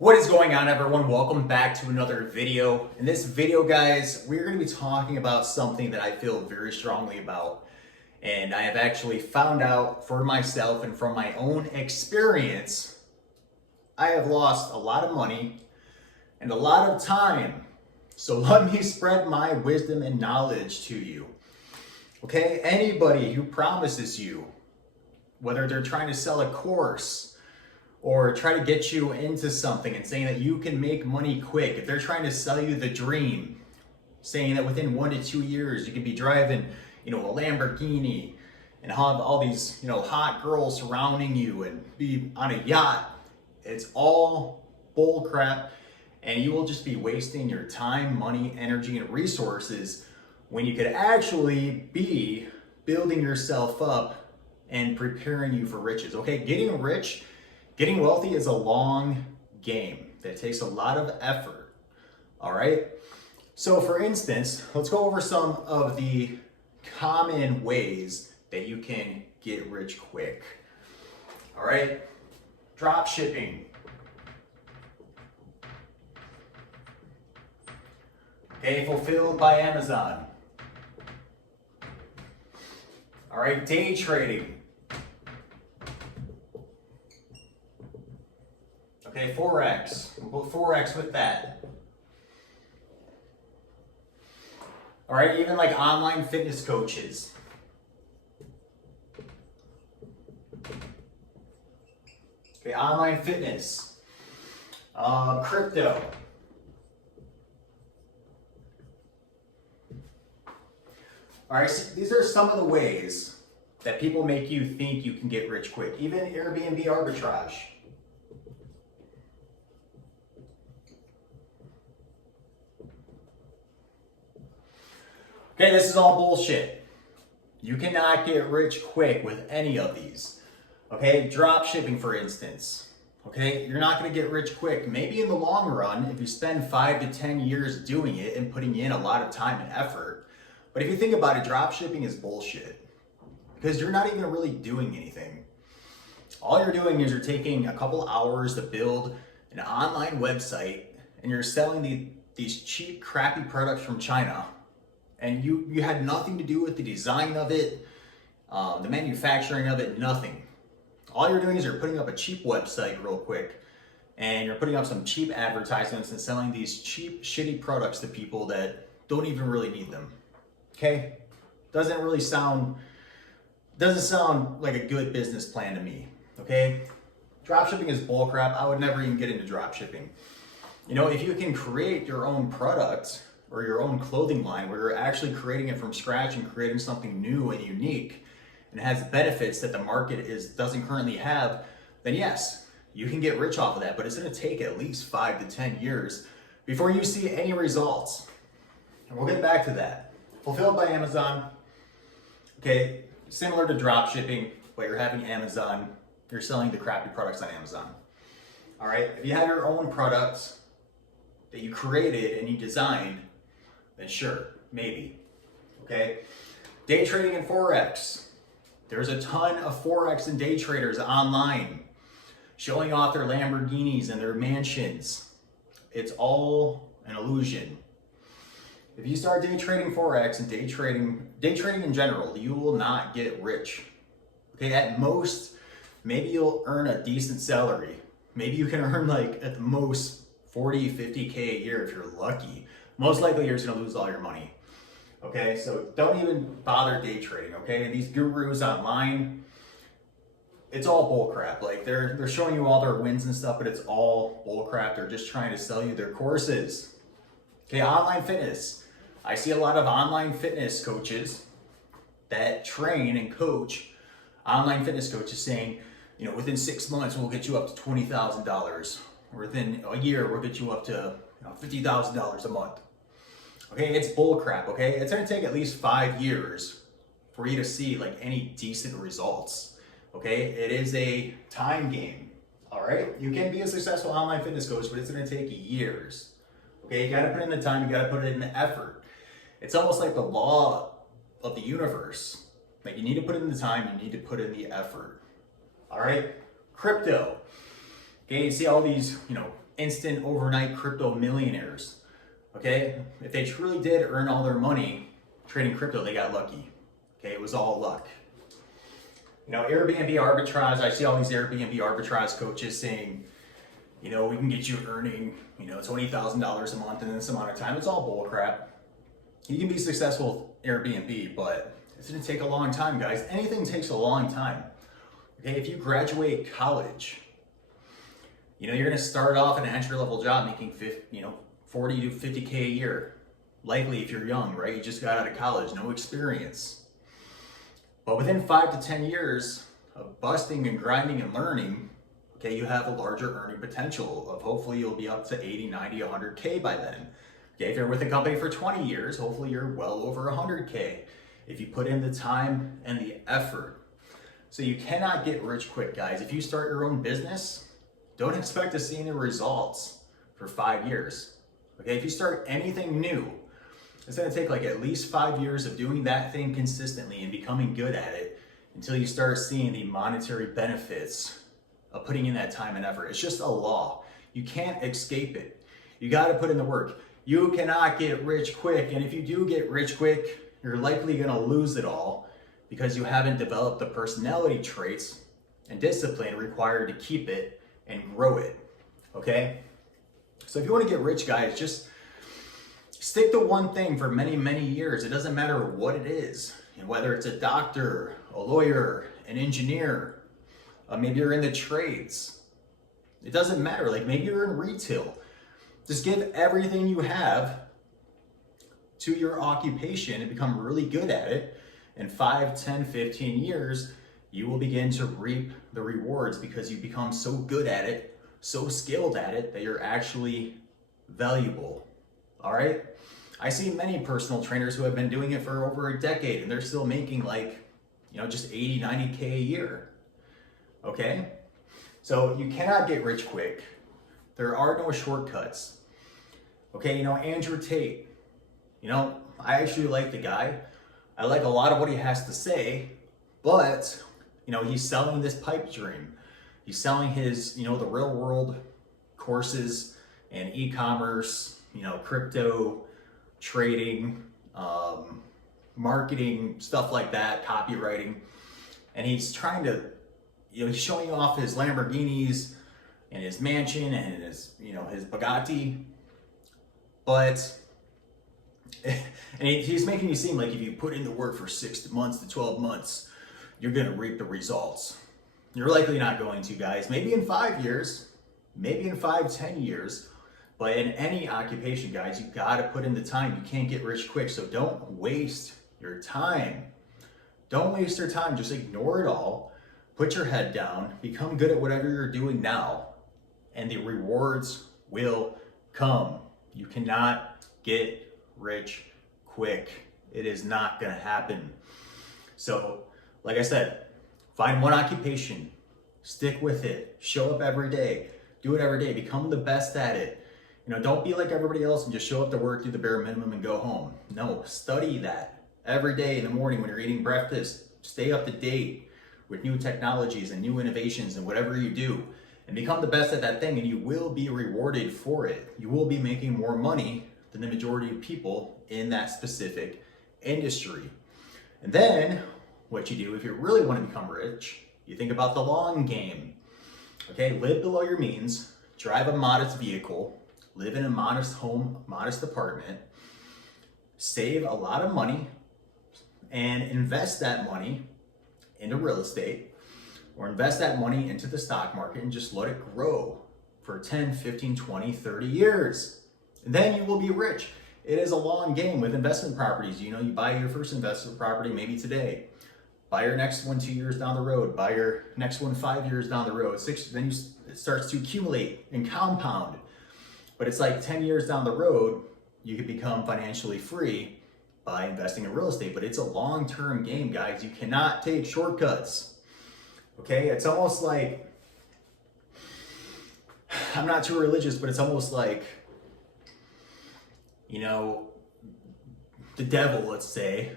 What is going on, everyone? Welcome back to another video. In this video, guys, we're going to be talking about something that I feel very strongly about. And I have actually found out for myself and from my own experience, I have lost a lot of money and a lot of time. So let me spread my wisdom and knowledge to you. Okay, anybody who promises you, whether they're trying to sell a course, or try to get you into something and saying that you can make money quick, if they're trying to sell you the dream, saying that within 1 to 2 years you could be driving, a Lamborghini and have all these, hot girls surrounding you and be on a yacht, it's all bull crap, and you will just be wasting your time, money, energy, and resources when you could actually be building yourself up and preparing you for riches. Okay, Getting wealthy is a long game that takes a lot of effort, all right? So for instance, let's go over some of the common ways that you can get rich quick, all right? Drop shipping. Okay, fulfilled by Amazon. All right, day trading. Okay, Forex. We'll put Forex with that. All right, even like online fitness coaches. Okay, online fitness. Crypto. All right, so these are some of the ways that people make you think you can get rich quick. Even Airbnb arbitrage. Okay, this is all bullshit. You cannot get rich quick with any of these. Okay, drop shipping, for instance. Okay, you're not going to get rich quick. Maybe in the long run, if you spend 5 to 10 years doing it and putting in a lot of time and effort. But if you think about it, drop shipping is bullshit because you're not even really doing anything. All you're doing is you're taking a couple hours to build an online website and you're selling these cheap, crappy products from China. And you had nothing to do with the design of it, the manufacturing of it, nothing. All you're doing is you're putting up a cheap website real quick, and you're putting up some cheap advertisements and selling these cheap, shitty products to people that don't even really need them. Okay? Doesn't sound like a good business plan to me. Okay? Dropshipping is bullcrap. I would never even get into dropshipping. If you can create your own product or your own clothing line where you're actually creating it from scratch and creating something new and unique and has benefits that the market doesn't currently have, then yes, you can get rich off of that, but it's going to take at least 5 to 10 years before you see any results. And we'll get back to that. Fulfilled by Amazon. Okay, similar to drop shipping, but you're having Amazon, you're selling the crappy products on Amazon. All right, if you have your own products that you created and you designed, then sure, maybe, okay? Day trading and Forex. There's a ton of Forex and day traders online showing off their Lamborghinis and their mansions. It's all an illusion. If you start day trading Forex and day trading in general, you will not get rich. Okay, at most, maybe you'll earn a decent salary. Maybe you can earn like at the most 40, 50K a year if you're lucky. Most likely you're just gonna lose all your money. Okay, so don't even bother day trading, okay? And these gurus online, it's all bull crap. Like they're showing you all their wins and stuff, but it's all bull crap. They're just trying to sell you their courses. Okay, online fitness. I see a lot of online fitness coaches that train and coach online fitness coaches saying, within 6 months we'll get you up to $20,000. Within a year we'll get you up to $50,000 a month. Okay, it's bull crap, okay? It's gonna take at least 5 years for you to see like any decent results, okay? It is a time game, all right? You can be a successful online fitness coach, but it's gonna take years, okay? You gotta put in the time, you gotta put in the effort. It's almost like the law of the universe. Like you need to put in the time, you need to put in the effort, all right? Crypto. Okay, you see all these, instant overnight crypto millionaires. Okay, if they truly did earn all their money trading crypto, they got lucky. Okay, it was all luck. You know, Airbnb arbitrage, I see all these Airbnb arbitrage coaches saying, you know, we can get you earning, you know, $20,000 a month in this amount of time. It's all bull crap. You can be successful with Airbnb, but it's gonna take a long time, guys. Anything takes a long time. Okay, if you graduate college, you know, you're gonna start off in an entry-level job making 40 to 50K a year. Likely if you're young, right? You just got out of college, no experience. But within 5 to 10 years of busting and grinding and learning, okay, you have a larger earning potential of hopefully you'll be up to 80, 90, 100K by then. Okay, if you're with a company for 20 years, hopefully you're well over 100K if you put in the time and the effort. So you cannot get rich quick, guys. If you start your own business, don't expect to see any results for 5 years. Okay, if you start anything new, it's gonna take like at least 5 years of doing that thing consistently and becoming good at it until you start seeing the monetary benefits of putting in that time and effort. It's just a law. You can't escape it. You gotta put in the work. You cannot get rich quick, and if you do get rich quick, you're likely gonna lose it all because you haven't developed the personality traits and discipline required to keep it and grow it, okay? So if you wanna get rich, guys, just stick to one thing for many, many years. It doesn't matter what it is, and whether it's a doctor, a lawyer, an engineer, maybe you're in the trades. It doesn't matter, like maybe you're in retail. Just give everything you have to your occupation and become really good at it. In 5, 10, 15 years, you will begin to reap the rewards because you become so good at it, so skilled at it, that you're actually valuable. All right? I see many personal trainers who have been doing it for over a decade and they're still making like, you know, just 80, 90K a year. Okay? So you cannot get rich quick. There are no shortcuts. Okay, you know, Andrew Tate, you know, I actually like the guy. I like a lot of what he has to say, but, you know, he's selling this pipe dream. He's selling his, you know, the real world courses and e-commerce, you know, crypto, trading, marketing, stuff like that, copywriting. And he's trying to, you know, he's showing off his Lamborghinis and his mansion and his, you know, his Bugatti. But, and he's making you seem like if you put in the work for 6 months to 12 months, you're gonna reap the results. You're likely not going to, guys. Maybe in 5 years, maybe in 5, 10 years, but in any occupation, guys, you gotta put in the time. You can't get rich quick, so don't waste your time. Don't waste your time, just ignore it all. Put your head down, become good at whatever you're doing now, and the rewards will come. You cannot get rich quick. It is not gonna happen. So, like I said, find one occupation, stick with it, show up every day, do it every day, become the best at it. You know, don't be like everybody else and just show up to work, do the bare minimum and go home. No, study that every day in the morning when you're eating breakfast. Stay up to date with new technologies and new innovations and whatever you do, and become the best at that thing, and you will be rewarded for it. You will be making more money than the majority of people in that specific industry. And then what you do, if you really want to become rich, you think about the long game. Okay, live below your means, drive a modest vehicle, live in a modest home, modest apartment, save a lot of money, and invest that money into real estate, or invest that money into the stock market and just let it grow for 10, 15, 20, 30 years. And then you will be rich. It is a long game with investment properties. You know, you buy your first investment property maybe today, buy your next one 2 years down the road, buy your next one 5 years down the road, then it starts to accumulate and compound. But it's like 10 years down the road, you could become financially free by investing in real estate. But it's a long-term game, guys. You cannot take shortcuts. Okay, it's almost like, I'm not too religious, but it's almost like, you know, the devil, let's say,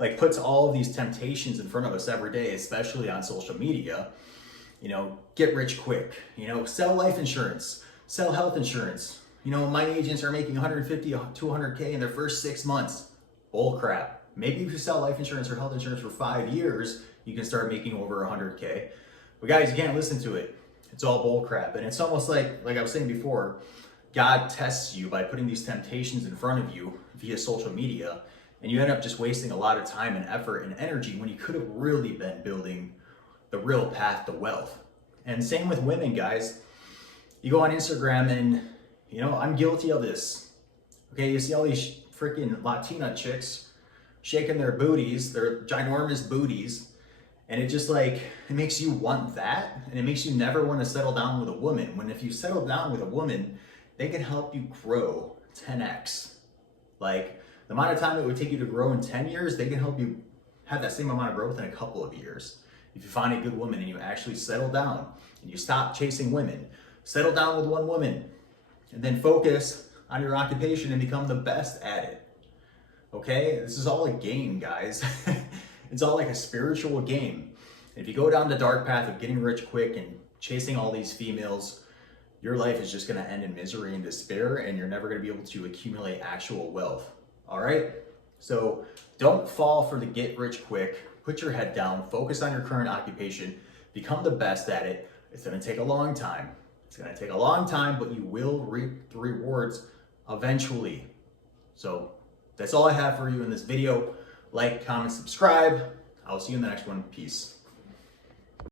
like puts all of these temptations in front of us every day, especially on social media. get rich quick, sell life insurance, sell health insurance. My agents are making 150 to 200K in their first 6 months. Bull crap. Maybe if you sell life insurance or health insurance for 5 years, you can start making over 100K. But guys, you can't listen to it. It's all bull crap. And it's almost like I was saying before, God tests you by putting these temptations in front of you via social media, and you end up just wasting a lot of time and effort and energy when you could have really been building the real path to wealth. And same with women, guys. You go on Instagram and, I'm guilty of this. Okay, you see all these freaking Latina chicks shaking their booties, their ginormous booties, and it just it makes you want that, and it makes you never want to settle down with a woman. When if you settle down with a woman, they can help you grow 10x. Like the amount of time it would take you to grow in 10 years, they can help you have that same amount of growth in a couple of years. If you find a good woman and you actually settle down and you stop chasing women, settle down with one woman, and then focus on your occupation and become the best at it. Okay? This is all a game, guys. It's all like a spiritual game. If you go down the dark path of getting rich quick and chasing all these females, your life is just going to end in misery and despair, and you're never going to be able to accumulate actual wealth. All right? So don't fall for the get rich quick. Put your head down, focus on your current occupation, become the best at it. It's going to take a long time. It's going to take a long time, but you will reap the rewards eventually. So that's all I have for you in this video. Like, comment, subscribe. I'll see you in the next one. Peace.